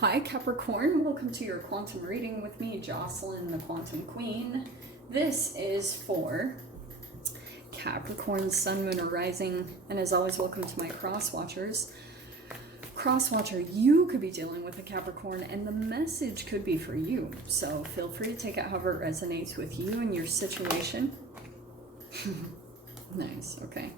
Hi Capricorn, welcome to your quantum reading with me, Jocelyn, the Quantum Queen. This is for Capricorn, Sun, Moon, or Rising, and as always, welcome to my cross watchers. Cross watcher, you could be dealing with a Capricorn, and the message could be for you. So feel free to take it however it resonates with you and your situation. Nice, okay.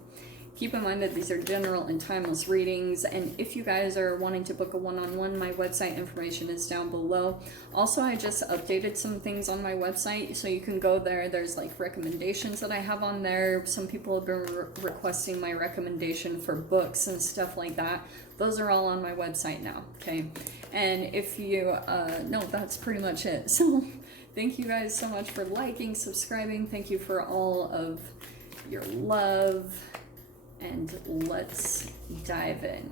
Keep in mind that these are general and timeless readings, and if you guys are wanting to book a one-on-one, my website information is down below. Also, I just updated some things on my website, so you can go there. There's like recommendations that I have on there. Some people have been requesting my recommendation for books and stuff like that. Those are all on my website now, okay? And if you, no, that's pretty much it. So thank you guys so much for liking, subscribing. Thank you for all of your love. And let's dive in,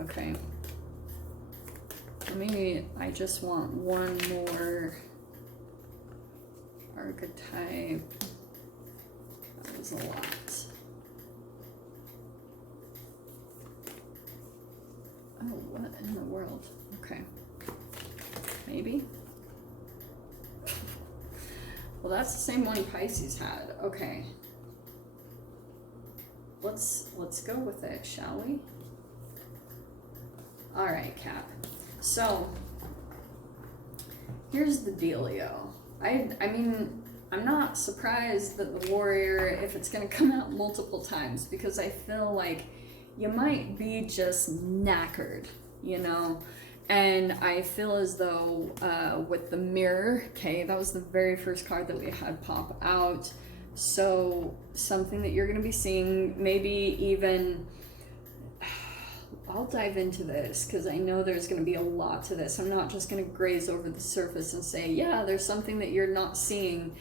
okay? I just want one more archetype. That was a lot. Oh, what in the world? Okay. Maybe? Well, that's the same one Pisces had. Okay. Let's go with it, shall we? All right, Cap. So here's the dealio. I mean, I'm not surprised that the Warrior, if it's going to come out multiple times, because I feel like you might be just knackered, you know? And I feel as though with the Mirror, okay, that was the very first card that we had pop out. So something that you're going to be seeing, maybe even, I'll dive into this because I know there's going to be a lot to this. I'm not just going to graze over the surface and say, yeah, there's something that you're not seeing,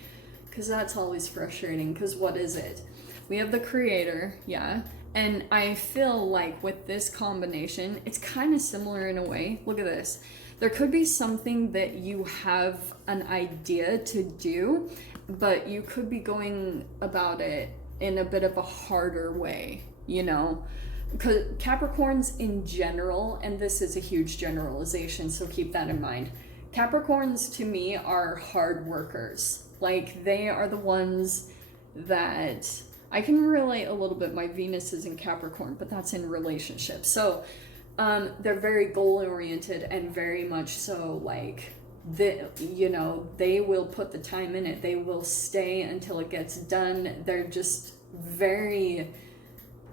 because that's always frustrating, because what is it? We have the Creator, yeah, and I feel like with this combination, it's kind of similar in a way. Look at this. There could be something that you have an idea to do, but you could be going about it in a bit of a harder way, you know? Because Capricorns in general, and this is a huge generalization, so keep that in mind. Capricorns to me are hard workers. Like, they are the ones that I can relate a little bit. My Venus is in Capricorn, but that's in relationships. So they're very goal oriented and very much so like, you know, they will put the time in it. They will stay until it gets done. They're just very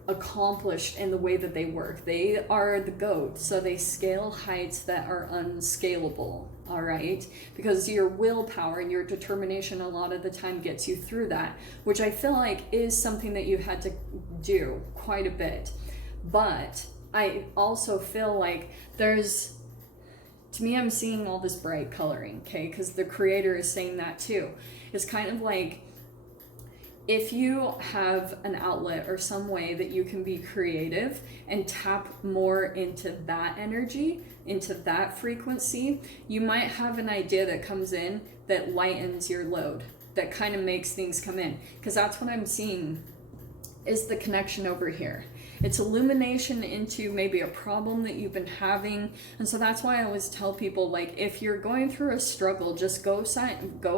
accomplished in the way that they work. They are the GOAT, so they scale heights that are unscalable, all right? Because your willpower and your determination a lot of the time gets you through that, which I feel like is something that you had to do quite a bit. But I also feel like there's, to me, I'm seeing all this bright coloring, okay? Because the Creator is saying that too. It's kind of like, if you have an outlet or some way that you can be creative and tap more into that energy, into that frequency, you might have an idea that comes in that lightens your load, that kind of makes things come in. Because that's what I'm seeing is the connection over here. It's illumination into maybe a problem that you've been having. And so that's why I always tell people, like, if you're going through a struggle, just go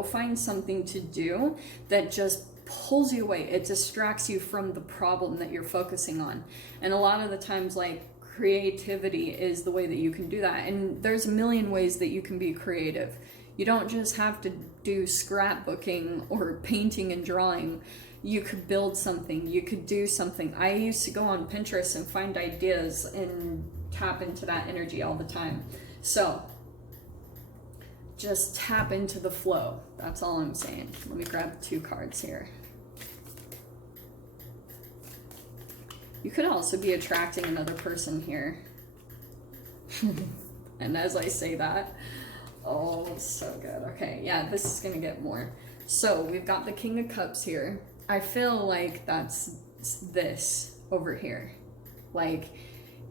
find something to do that just pulls you away. It distracts you from the problem that you're focusing on. And a lot of the times, like, creativity is the way that you can do that. And there's a million ways that you can be creative. You don't just have to do scrapbooking or painting and drawing. You could build something, you could do something. I used to go on Pinterest and find ideas and tap into that energy all the time. So just tap into the flow. That's all I'm saying. Let me grab 2 cards here. You could also be attracting another person here. And as I say that, oh, so good. Okay, yeah, this is gonna get more. So we've got the King of Cups here. I feel like that's this over here. Like,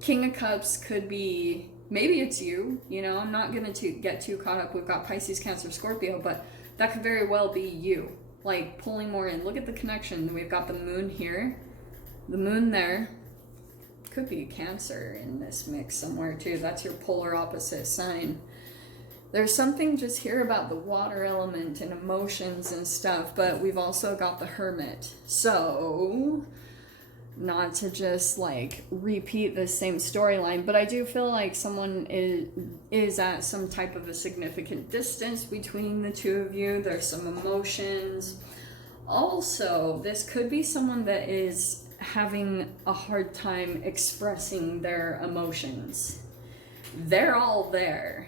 King of Cups could be, maybe it's you, you know, I'm not going to get too caught up. We've got Pisces, Cancer, Scorpio, but that could very well be you, like pulling more in. Look at the connection. We've got the moon here, the moon there, Could be Cancer in this mix somewhere too. That's your polar opposite sign. There's something just here about the water element and emotions and stuff, but we've also got the Hermit. So, not to just like repeat the same storyline, but I do feel like someone is at some type of a significant distance between the two of you. There's some emotions. Also, this could be someone that is having a hard time expressing their emotions. They're all there.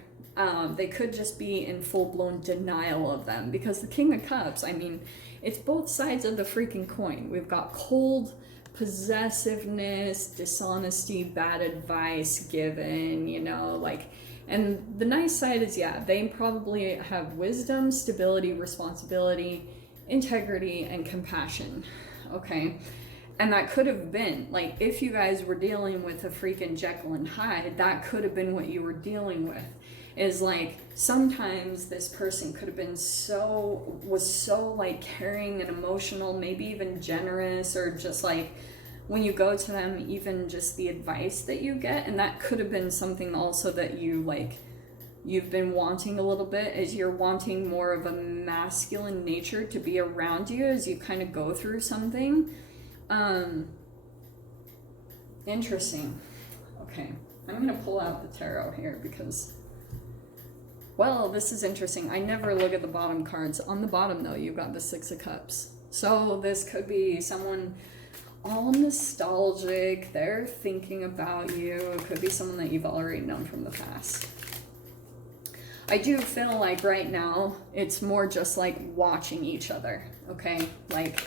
They could just be in full-blown denial of them, because the King of Cups, I mean, it's both sides of the freaking coin. We've got cold possessiveness, dishonesty, bad advice given, you know, like, and the nice side is, yeah, they probably have wisdom, stability, responsibility, integrity, and compassion, okay? And that could have been, like, if you guys were dealing with a freaking Jekyll and Hyde, that could have been what you were dealing with. Is like, sometimes this person could have been was so like caring and emotional, maybe even generous, or just like when you go to them, even just the advice that you get. And that could have been something also that you've been wanting a little bit, is you're wanting more of a masculine nature to be around you as you kind of go through something. Interesting. Okay, I'm gonna pull out the tarot here because, well, this is interesting. I never look at the bottom cards. On the bottom, though, you've got the Six of Cups. So this could be someone all nostalgic. They're thinking about you. It could be someone that you've already known from the past. I do feel like right now, it's more just like watching each other, okay? Like,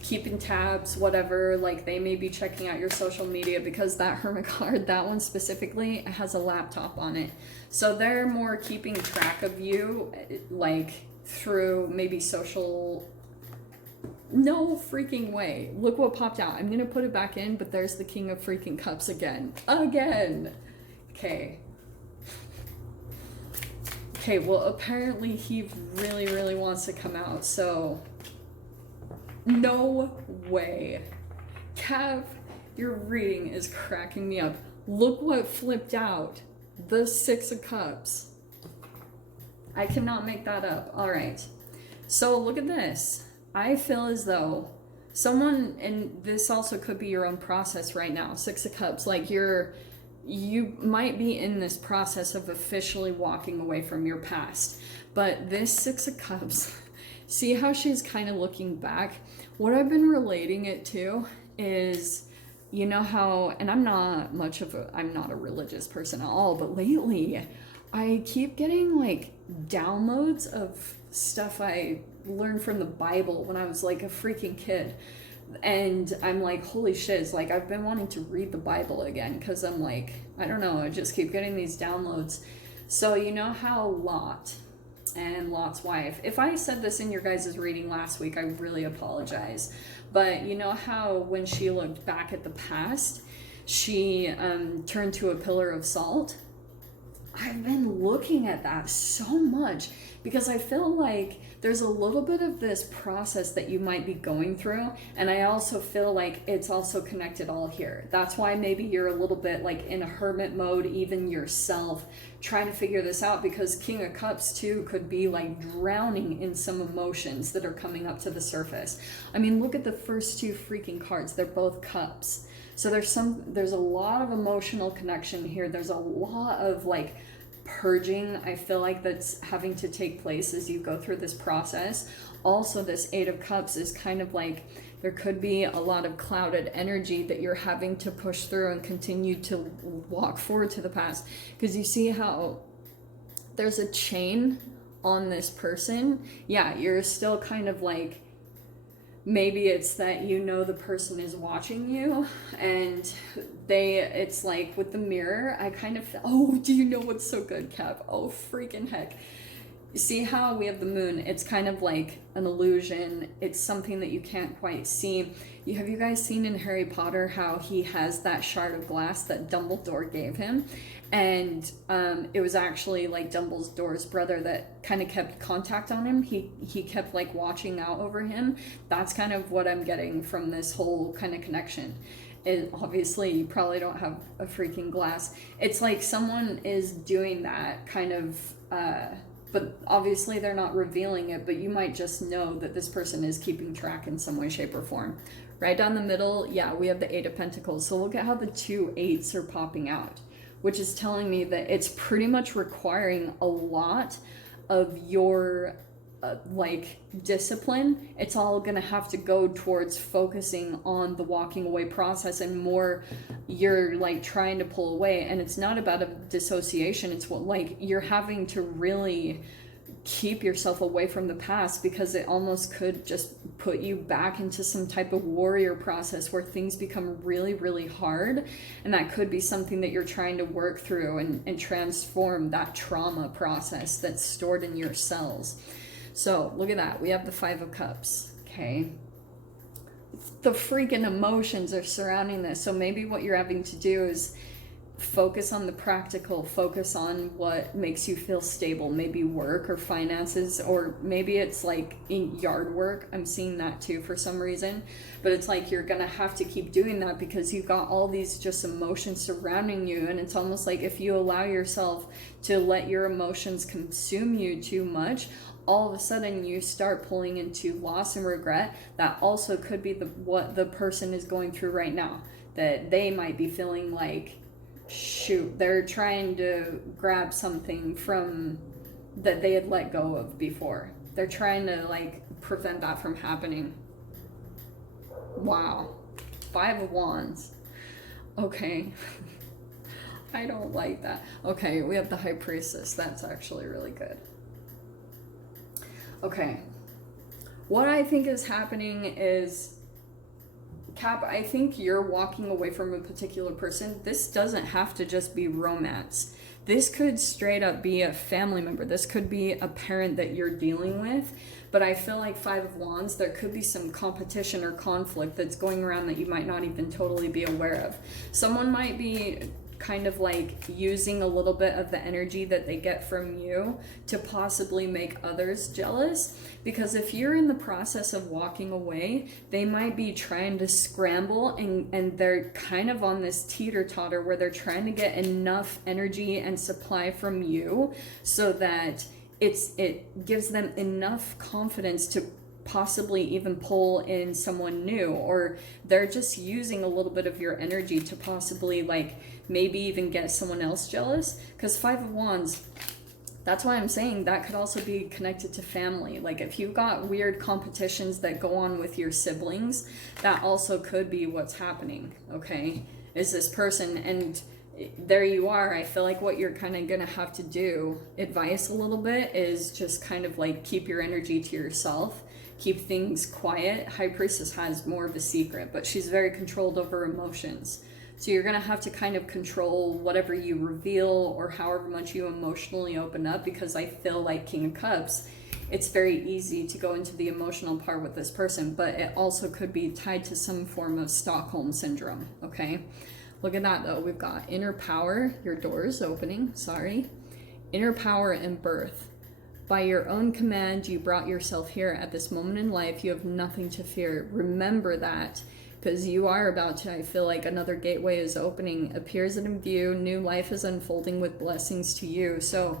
keeping tabs, whatever, like they may be checking out your social media, because that Hermit card, that one specifically, has a laptop on it. So they're more keeping track of you, like through maybe social, no freaking way. Look what popped out. I'm gonna put it back in, but there's the King of freaking Cups again. Okay. Okay, well, apparently he really, really wants to come out, so no way. Cav, your reading is cracking me up. Look what flipped out. The Six of Cups. I cannot make that up. All right. So look at this. I feel as though someone, and this also could be your own process right now, Six of Cups, like you might be in this process of officially walking away from your past. But this Six of Cups, see how she's kind of looking back? What I've been relating it to is, you know how, and I'm not a religious person at all, but lately I keep getting like downloads of stuff I learned from the Bible when I was like a freaking kid. And I'm like, holy shit, it's like I've been wanting to read the Bible again, because I'm like, I don't know, I just keep getting these downloads. So you know how Lot and Lot's wife, if I said this in your guys' reading last week, I really apologize. But you know how when she looked back at the past, she turned to a pillar of salt? I've been looking at that so much because I feel like there's a little bit of this process that you might be going through, and I also feel like it's also connected all here. That's why maybe you're a little bit like in a hermit mode, even yourself, trying to figure this out, because King of Cups too could be like drowning in some emotions that are coming up to the surface. I mean, look at the first two freaking cards. They're both cups. So there's a lot of emotional connection here. There's a lot of like purging, I feel like, that's having to take place as you go through this process. Also, this Eight of Cups is kind of like there could be a lot of clouded energy that you're having to push through and continue to walk forward to the past, because you see how there's a chain on this person. Yeah, you're still kind of like, maybe it's that you know the person is watching you, and it's like with the mirror, I kind of, oh, do you know what's so good, Cap? Oh, freaking heck. You see how we have the moon? It's kind of like an illusion. It's something that you can't quite see. Have you guys seen in Harry Potter how he has that shard of glass that Dumbledore gave him? And it was actually like Dumbledore's brother that kind of kept contact on him. He kept like watching out over him. That's kind of what I'm getting from this whole kind of connection. obviously you probably don't have a freaking glass. It's like someone is doing that kind of, but obviously they're not revealing it, but you might just know that this person is keeping track in some way, shape, or form. Right down the middle, yeah, we have the Eight of Pentacles. So look at how the 2 8s are popping out, which is telling me that it's pretty much requiring a lot of your like discipline. It's all gonna have to go towards focusing on the walking away process, and more you're like trying to pull away. And it's not about a dissociation, it's what, like, you're having to really keep yourself away from the past, because it almost could just put you back into some type of warrior process where things become really, really hard. And that could be something that you're trying to work through and transform that trauma process that's stored in your cells. So look at that. We have the 5 of Cups. Okay. The freaking emotions are surrounding this. So maybe what you're having to do is focus on the practical, focus on what makes you feel stable, maybe work or finances, or maybe it's like in yard work. I'm seeing that too for some reason, but it's like you're gonna have to keep doing that because you've got all these just emotions surrounding you. And it's almost like if you allow yourself to let your emotions consume you too much, all of a sudden you start pulling into loss and regret. That also could be what the person is going through right now, that they might be feeling like, shoot, they're trying to grab something from that they had let go of before. They're trying to like prevent that from happening. Wow. 5 of Wands. Okay. I don't like that. Okay, we have the High Priestess. That's actually really good. Okay. What I think is happening is, Cap, I think you're walking away from a particular person. This doesn't have to just be romance. This could straight up be a family member. This could be a parent that you're dealing with. But I feel like 5 of Wands, there could be some competition or conflict that's going around that you might not even totally be aware of. Someone might be kind of like using a little bit of the energy that they get from you to possibly make others jealous, because if you're in the process of walking away, they might be trying to scramble and they're kind of on this teeter-totter where they're trying to get enough energy and supply from you so that it gives them enough confidence to possibly even pull in someone new, or they're just using a little bit of your energy to possibly like maybe even get someone else jealous. Because 5 of Wands, that's why I'm saying that could also be connected to family. Like if you've got weird competitions that go on with your siblings, that also could be what's happening. Okay, is this person, and there you are. I feel like what you're kind of gonna have to do, advice a little bit, is just kind of like keep your energy to yourself. Keep things quiet. High Priestess has more of a secret, but she's very controlled over emotions. So you're going to have to kind of control whatever you reveal or however much you emotionally open up, because I feel like King of Cups, it's very easy to go into the emotional part with this person, but it also could be tied to some form of Stockholm syndrome, okay? Look at that though. We've got inner power. Your door is opening. Sorry. Inner power and birth. By your own command, you brought yourself here at this moment in life. You have nothing to fear. Remember that, because you are about to, I feel like another gateway is opening, appears in view, new life is unfolding with blessings to you. So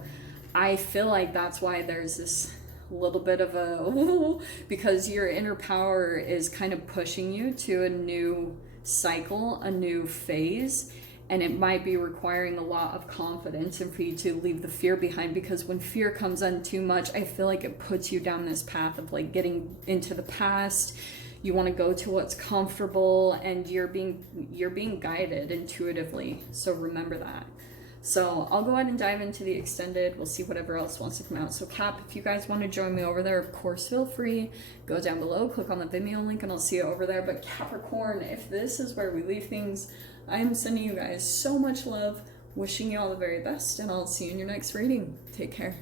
I feel like that's why there's this little bit of a, because your inner power is kind of pushing you to a new cycle, a new phase. And it might be requiring a lot of confidence and for you to leave the fear behind, because when fear comes on too much, I feel like it puts you down this path of like getting into the past. You want to go to what's comfortable, and you're being guided intuitively. So remember that. So I'll go ahead and dive into the extended. We'll see whatever else wants to come out. So Cap, if you guys want to join me over there, of course, feel free. Go down below, click on the Vimeo link, and I'll see you over there. But Capricorn, if this is where we leave things, I am sending you guys so much love, wishing you all the very best, and I'll see you in your next reading. Take care.